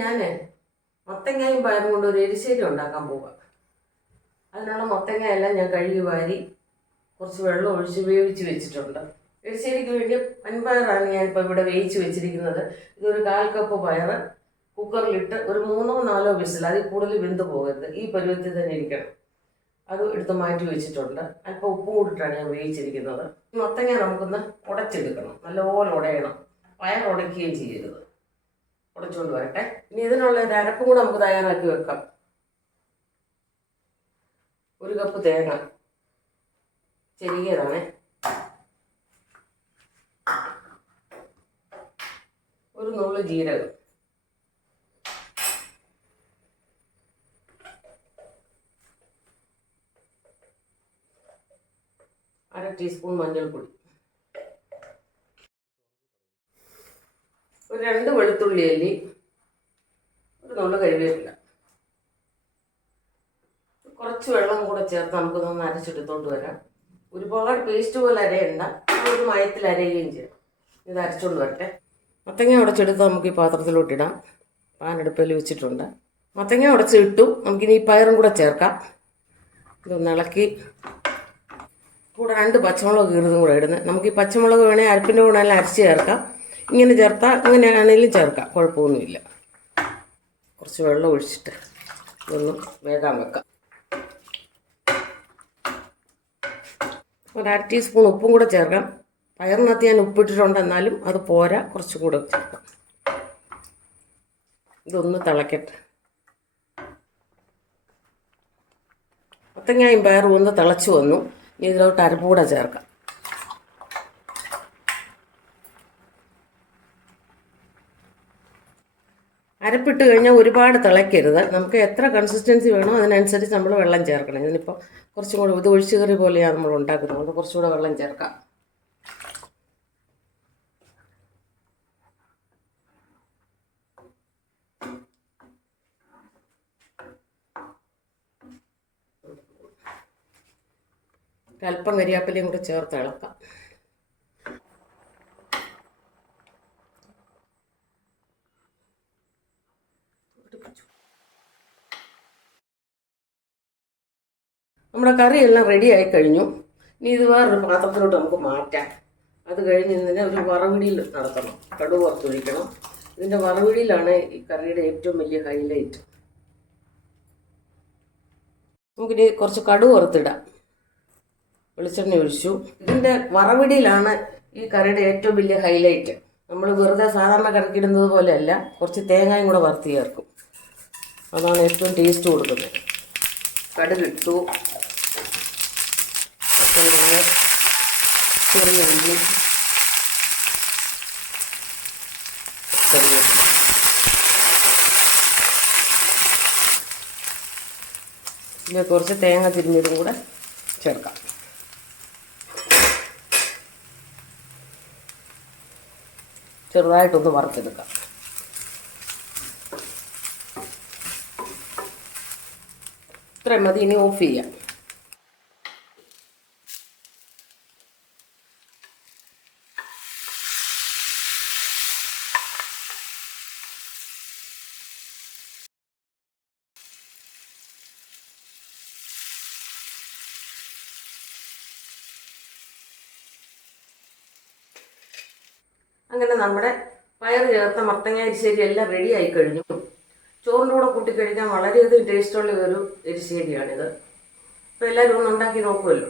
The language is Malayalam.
ഞാൻ മത്തങ്ങയും പയറും കൊണ്ട് ഒരു എരിശ്ശേരി ഉണ്ടാക്കാൻ പോവുക. അതിനുള്ള മത്തങ്ങയെല്ലാം ഞാൻ കഴുകി വാരി കുറച്ച് വെള്ളം ഒഴിച്ച് വേവിച്ച് വെച്ചിട്ടുണ്ട്. എരിശ്ശേരിക്ക് വേണ്ടി വൻപയറാണ് ഞാനിപ്പോൾ ഇവിടെ വേവിച്ച് വെച്ചിരിക്കുന്നത്. ഇതൊരു 1/4 കപ്പ് പയർ കുക്കറിലിട്ട് ഒരു 3-4 വിസിൽ, അതിൽ കൂടുതൽ വെന്ത് പോകരുത്, ഈ പരുവത്തിൽ തന്നെ ഇരിക്കണം. അത് എടുത്ത് മാറ്റി വെച്ചിട്ടുണ്ട്. അല്പം ഉപ്പും കൂടിയിട്ടാണ് ഞാൻ വേവിച്ചിരിക്കുന്നത്. മത്തങ്ങ നമുക്കൊന്ന് ഉടച്ചെടുക്കണം, നല്ലപോലെ ഉടയണം, പയർ ഉടയ്ക്കുകയും ചെയ്യരുത്. ഉടച്ചുകൊണ്ട് വരട്ടെ. ഇനി ഇതിനുള്ള ഒരു അരപ്പും കൂടെ നമുക്ക് തയ്യാറാക്കി വെക്കാം. 1 കപ്പ് തേങ്ങ ചെറിയതാണ്, 1 നുള്ളു ജീരകം, 1/2 ടീസ്പൂൺ മഞ്ഞൾപ്പൊടി, ഒരു 2 വെളുത്തുള്ളി അല്ലി, 1 നുള്ളു കറിവേപ്പില. കുറച്ച് വെള്ളം കൂടെ ചേർത്ത് നമുക്കൊന്ന് അരച്ചെടുത്തോണ്ട് വരാം. ഒരുപാട് പേസ്റ്റ് പോലെ അരയണ്ട, ഒരു മയത്തിൽ അരയുകയും ചെയ്യാം. ഇത് അരച്ചുകൊണ്ട് വരട്ടെ. മത്തങ്ങ ഉടച്ചെടുത്ത് നമുക്ക് ഈ പാത്രത്തിലോട്ടിടാം. പാനെടുപ്പിൽ വെച്ചിട്ടുണ്ട്. മത്തങ്ങ ഉടച്ചിട്ടു. നമുക്കിനി ഈ പയറും കൂടെ ചേർക്കാം. ഇതൊന്ന് ഇളക്കി കൂടെ 2 പച്ചമുളക് കീറുന്നതും കൂടെ ഇടുന്നത്. നമുക്ക് ഈ പച്ചമുളക് വേണേൽ അരപ്പിൻ്റെ കൂടെ എല്ലാം അരച്ച് ചേർക്കാം. ഇങ്ങനെ ചേർത്താൽ ഇങ്ങനെയാണെങ്കിലും ചേർക്കാം, കുഴപ്പമൊന്നുമില്ല. കുറച്ച് വെള്ളം ഒഴിച്ചിട്ട് ഇതൊന്ന് വേകാൻ വെക്കാം. 1/2 ടീസ്പൂൺ ഉപ്പും കൂടെ ചേർക്കാം. പയറിനകത്ത് ഞാൻ ഉപ്പിട്ടിട്ടുണ്ട്, എന്നാലും അത് പോരാ, കുറച്ചും കൂടെ ചേർക്കാം. ഇതൊന്ന് തിളക്കട്ടെ. മത്തങ്ങയും പയറും ഒന്ന് തിളച്ച് വന്നു. ഇനി ഇതിലോട്ട് അരപ്പ് കൂടെ ചേർക്കാം. അരപ്പിട്ട് കഴിഞ്ഞാൽ ഒരുപാട് തിളയ്ക്കരുത്. നമുക്ക് എത്ര കൺസിസ്റ്റൻസി വേണോ അതിനനുസരിച്ച് നമ്മൾ വെള്ളം ചേർക്കണം. ഇതിനിപ്പോൾ കുറച്ചും കൂടെ ഇത് ഒഴിച്ചു കറി പോലെയാണ് നമ്മൾ ഉണ്ടാക്കുന്നത്, അത് കുറച്ചുകൂടെ വെള്ളം ചേർക്കാം. അല്പം കരിയാപ്പിലയും കൂടെ ചേർത്ത് ഇളക്കാം. നമ്മുടെ കറിയെല്ലാം റെഡി ആയി കഴിഞ്ഞു. ഇനി ഇത് വേറൊരു പാത്രത്തിലോട്ട് നമുക്ക് മാറ്റാം. അത് കഴിഞ്ഞ് ഇതിനെ ഒരു വറവിടിയിൽ നടത്തണം. കടുക് വറുത്തൊഴിക്കണം. ഇതിൻ്റെ വറവിടിയിലാണ് ഈ കറിയുടെ ഏറ്റവും വലിയ ഹൈലൈറ്റ്. നമുക്കിനി കുറച്ച് കടുക് വറുത്തിടാം. വെളിച്ചെണ്ണ ഒഴിച്ചു. ഇതിൻ്റെ വറവിടിയിലാണ് ഈ കറിയുടെ ഏറ്റവും വലിയ ഹൈലൈറ്റ്. നമ്മൾ വെറുതെ സാധാരണ കറിക്കിടുന്നത് പോലെയല്ല, കുറച്ച് തേങ്ങയും കൂടെ വറുത്ത് ചേർക്കും. അതാണ് ഏറ്റവും ടേസ്റ്റ് കൊടുക്കുന്നത്. കടുകിട്ടു, ചെറിയ ഉള്ളി, കറിവേപ്പില, ഇതിൽ കുറച്ച് തേങ്ങ തിരുമ്മിയതും കൂടെ ചേർക്കാം. ചെറുതായിട്ടൊന്ന് വറുത്തെടുക്കാം. ഇത്രയും മതി. ഇനി ഓഫ് ചെയ്യാം. അങ്ങനെ നമ്മുടെ പയർ ചേർത്ത മത്തങ്ങ എരിശ്ശേരി എല്ലാം റെഡി ആയി കഴിഞ്ഞു. ചോറിൻ്റെ കൂടെ കൂട്ടിക്കഴിഞ്ഞാൽ വളരെയധികം ടേസ്റ്റുള്ള ഒരു എരിശ്ശേരിയാണിത്. അപ്പോൾ എല്ലാവരും ഒന്ന് ഉണ്ടാക്കി നോക്കുമല്ലോ.